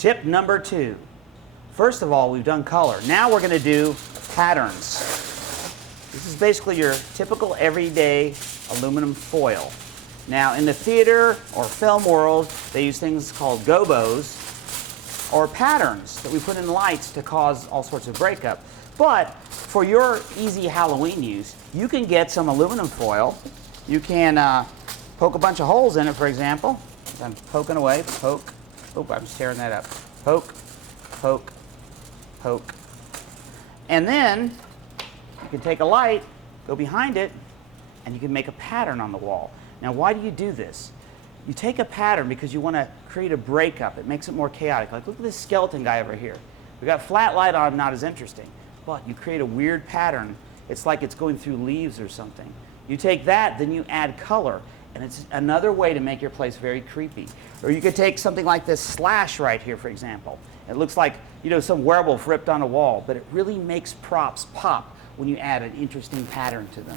Tip number 2. First of all, we've done color. Now we're going to do patterns. This is basically your typical everyday aluminum foil. Now in the theater or film world, they use things called gobos or patterns that we put in lights to cause all sorts of breakup. But for your easy Halloween use, you can get some aluminum foil. You can poke a bunch of holes in it, for example. I'm poking away, poke. Oh, I'm tearing that up. Poke, poke, poke. And then you can take a light, go behind it, and you can make a pattern on the wall. Now, why do you do this? You take a pattern because you want to create a breakup. It makes it more chaotic. Like, look at this skeleton guy over here. We got flat light on him, not as interesting. But you create a weird pattern. It's like it's going through leaves or something. You take that, then you add color. And it's another way to make your place very creepy. Or you could take something like this slash right here, for example. It looks like, you know, some werewolf ripped on a wall, but it really makes props pop when you add an interesting pattern to them.